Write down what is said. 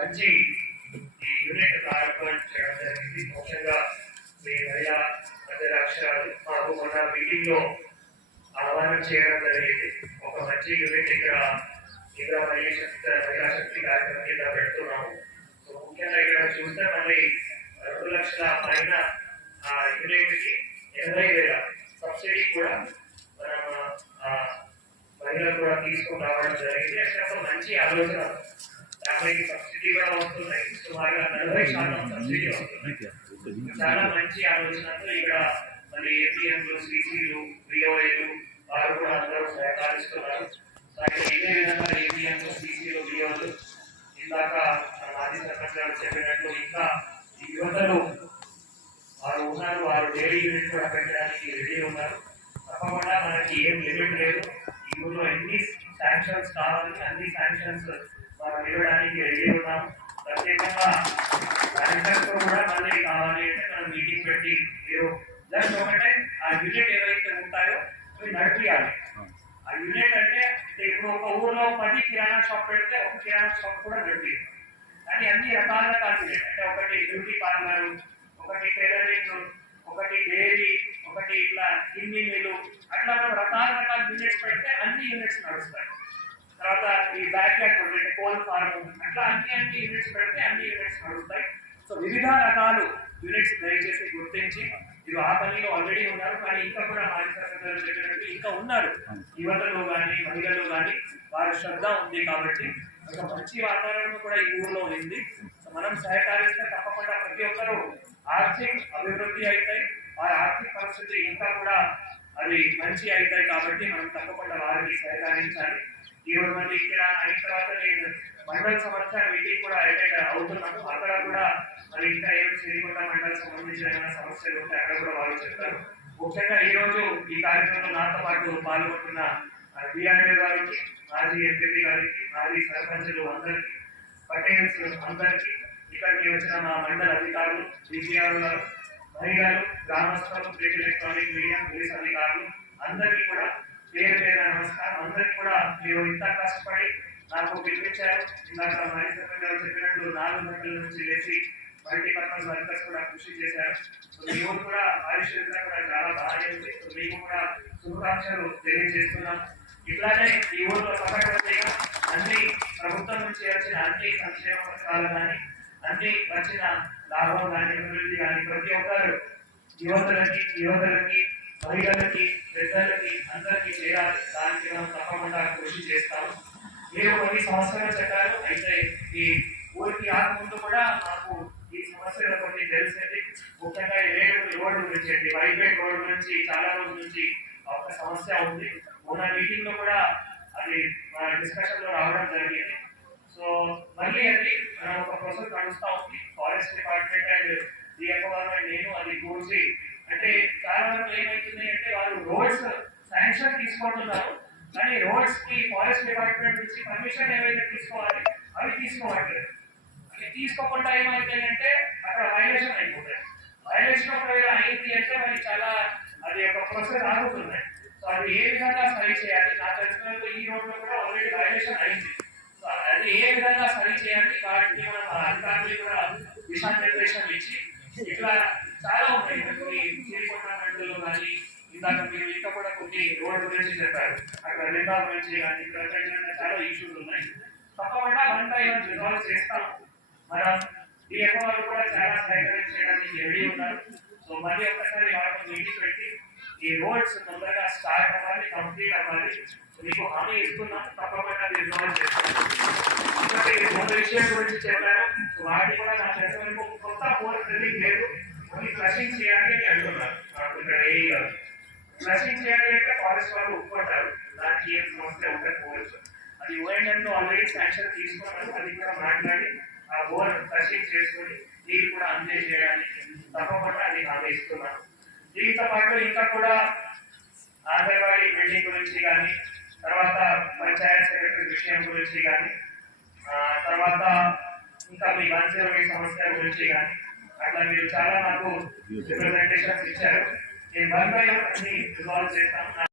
మంచి ఈ యూనిట్ ప్రారంభం చేయడం జరిగింది. ముఖ్యంగా మీ మహిళా మధ్య అక్షరాలు మాకు మొన్న మీటింగ్లో ఆహ్వానం చేయడం జరిగింది. ఒక మంచి యూనిట్ ఇక్కడ ఇక్కడ మహిళా శక్తి మహిళా శక్తి కార్యక్రమం కింద పెడుతున్నాము. సో ముఖ్యంగా ఇక్కడ చూస్తే మళ్ళీ రెండు లక్షల పైన ఆ యూనిట్కి ఎనభై వేల సబ్సిడీ కూడా మనం మహిళలు కూడా తీసుకుని రావడం జరిగింది. అంటే మంచి ఆలోచన. ఫ్యామిలీకి సబ్సిడీ కూడా వస్తున్నాయి సుమారుగా నలభై శాతం సబ్సిడీ వస్తుంది చాలా మంచి ఆలోచనతో ఇక్కడ మళ్ళీ ఏపీఎంలు సిసిలు బిఓఏలు వారు కూడా అందరూ సహకరిస్తున్నారు ఇదే విధంగా ఏపీఎంలు సిసిలు బిఓలు ఇందాక మాజీ సర్పంచ్ గారు చెప్పినట్లు ఇంకా ఈ యువతలు వారు ఉన్నారు వారు డైలీ యూనిట్ కూడా పెట్టడానికి రెడీ ఉన్నారు తప్పకుండా మనకి ఏం లిమిట్ లేదు ఈ ఊళ్ళో ఎన్ని శాంక్షన్స్ కావాలి అన్ని శాంక్షన్స్ మనం రెడీ ఉన్నాం. ప్రత్యేకంగా కూడా మళ్ళీ కావాలి అంటే మనం మీటింగ్ పెట్టి మీరు ఒకటే ఆ యూనిట్ ఏవైతే ఉంటాయో అవి నడిపియాలి. ఆ యూనిట్ అంటే ఇప్పుడు ఒక ఊర్లో పది కిరాణా షాప్ పెడితే ఒక కిరాణా షాప్ కూడా నడిపి. కానీ అన్ని రకాల యూనిట్ అంటే ఒకటి బ్యూటీ పార్లర్ ఒకటి టైలరింగ్ ఒకటి డైరీ ఒకటి ఇట్లా హిందీ మిల్లు అట్లా రకాల రకాల యూనిట్స్ పెడితే అన్ని యూనిట్స్ నడుస్తాయి. తర్వాత ఈ బ్యాక్ యార్డ్ అంటే కోల్ ఫార్మ్ అట్లా అన్ని అన్ని యూనిట్స్ పెడితే అన్ని యూనిట్స్ నడుస్తాయి. సో వివిధ రకాలు యూనిట్స్ దయచేసి గుర్తించి మీరు ఆ పనిలో ఆల్రెడీ ఉన్నారు కానీ ఇంకా కూడా సర్పంచ్ చెప్పినట్టు ఇంకా ఉన్నారు. యువతలో కానీ మహిళలు కానీ వారి శ్రద్ధ ఉంది కాబట్టి ఒక మంచి వాతావరణం కూడా ఈ ఊర్లో ఉంది. సో మనం సహకరిస్తే తప్పకుండా ప్రతి ఒక్కరూ ఆర్థిక అభివృద్ధి అవుతాయి. వారి ఆర్థిక పరిస్థితి ఇంకా కూడా అవి మంచి అవుతాయి కాబట్టి మనం తప్పకుండా వారిని సహకరించాలి. ఈ మళ్ళీ ఇక్కడ అయిన తర్వాత నేను మండల సమర్థ మీటింగ్ కూడా అటెండ్ అవుతున్నాను అక్కడ కూడా మరి ఇంకా ఏం శ్రీకొండ మండల సంబంధించిన ఏమైనా సమస్యలు ఉంటే అక్కడ కూడా వాళ్ళు చెప్తారు. ముఖ్యంగా ఈ రోజు ఈ కార్యక్రమంలో నాతో పాటు పాల్గొంటున్న డిఆర్ఏ గారికి మాజీ ఎంపీ గారికి మాజీ సర్పంచులు అందరికీ పటేల్స్ అందరికీ ఇక్కడికి వచ్చిన మా మండల అధికారులు డిసిఆర్ గారు మహిళలు గ్రామస్తులు ప్రింట్ ఎలక్ట్రానిక్ మీడియా పోలీస్ అధికారులు అందరికీ కూడా పేరు పేరు నమస్కారం. అందరికీ కూడా మీరు ఇంత కష్టపడి నాకు పిలిపించారు. ఇందాక మహేష్ గారు చెప్పినట్టు నాలుగు గంటల నుంచి లేచి మల్టీపర్పస్ వర్కర్స్ కూడా కృషి చేశారు. సో కూడా ఆయుష్ కూడా చాలా బాగా ఉంది సో మీకు కూడా శుభాకాంక్షలు తెలియజేస్తున్నాం. ఇట్లానే ఈ ఊర్లో సహకరించగా అన్ని ప్రభుత్వం నుంచి వచ్చిన అన్ని సంక్షేమ పథకాలు కానీ అన్ని వచ్చిన లాభం కానీ అభివృద్ధి కానీ ప్రతి ఒక్కరు యువతులకి యువకులకి మహిళలకి పెద్దలకి అందరికీ తప్పకుండా కృషి చేస్తాము మీరు కొన్ని సంవత్సరాలు చెప్పారు. అయితే ఈ ఊరికి రాకముందు కూడా మాకు ఈ సమస్యలు కొన్ని తెలిసింది. ముఖ్యంగా ఈ రోడ్డు గురించి అండి వైబేట్ రోడ్డు నుంచి చాలా రోజుల నుంచి ఒక సమస్య ఉంది. మొన్న మీటింగ్లో కూడా అది డిస్కషన్లో రావడం జరిగింది. సో మళ్ళీ అది మనం ఒక ప్రొసెస్ నడుస్తా ఉంది. ఫారెస్ట్ డిపార్ట్మెంట్ అండ్ డిఎఫ్ఓ గారు అండ్ నేను అది కూర్చి అంటే చాలా వరకు ఏమవుతుంది అంటే వాళ్ళు రోడ్స్ శాంక్షన్ తీసుకుంటున్నారు. కానీ రోడ్స్కి ఫారెస్ట్ డిపార్ట్మెంట్ నుంచి పర్మిషన్ ఏవైతే తీసుకోవాలి అవి తీసుకోవట్లేదు అవి తీసుకోకుండా ఏమైపోయిందంటే అక్కడ వైలేషన్ అయిపోతాయి. వైలేషన్ ఒకవేళ అయింది అంటే మరి చాలా అది ఒక ప్రొసెస్ ఆగుతున్నాయి సో అది ఏ విధంగా సరి చేయాలి? నాకు తెలిసినంత ఈ రోడ్లో కూడా ఆల్రెడీ వైలేషన్ అయింది. సో అది ఏ విధంగా సరి చేయాలి? వాటికి మనం అధికారులు కూడా దిశానిర్దేశం ఇచ్చి ఇట్లా చాలా ఉన్నాయి. కొన్ని శ్రీకొండ కానీ ఇందాక మీరు ఇంకా కూడా కొన్ని రోడ్డు గురించి చెప్పారు. అక్కడ రెండా గురించి కానీ ఇక్కడ చాలా ఇష్యూస్ ఉన్నాయి. తప్పకుండా వన్ బై వన్ రిజాల్వ్ చేస్తాం. మనం డిఎఫ్ఓ వాళ్ళు కూడా చాలా సహకరించడానికి రెడీ ఉన్నారు సో మళ్ళీ ఒక్కసారి వాళ్ళకి మీటింగ్ పెట్టి ఈ రోడ్స్ తొందరగా స్టార్ట్ అవ్వాలి కంప్లీట్ అవ్వాలి. మీకు హామీ ఇస్తున్నాం. తప్పకుండా రిజాల్వ్ చేస్తాం. ఇంకొకటి మూడు విషయాల గురించి చెప్పారు సో వాటి కూడా నా చేసిన కొత్త పోల్ లేదు. కొన్ని ఫ్లషింగ్ చేయాలి అని అంటున్నారు ఇక్కడ ఏ ఫ్లషింగ్ చేయాలి అంటే కాలేజ్ వాళ్ళు ఒప్పుకుంటారు దానికి ఏం సమస్య ఉండకపోవచ్చు అది ఓఎన్ఎం ఆల్రెడీ శాంక్షన్ తీసుకున్నారు అది కూడా మాట్లాడి ఆ బోర్ ఫ్లషింగ్ చేసుకొని నీరు కూడా అందజేయడానికి తప్పకుండా అది హామీ ఇస్తున్నాను దీంతో పాటు ఇంకా కూడా అంగన్వాడీ బిల్డింగ్ గురించి కానీ తర్వాత పంచాయత్ సెక్రటరీ విషయం గురించి కానీ తర్వాత ఇంకా మీ వన్ సమస్య గురించి కానీ అట్లా మీరు చాలా నాకు రిప్రజెంటేషన్స్ ఇచ్చారు నేను వన్ బై వన్ అన్ని రిజాల్వ్ చేస్తాను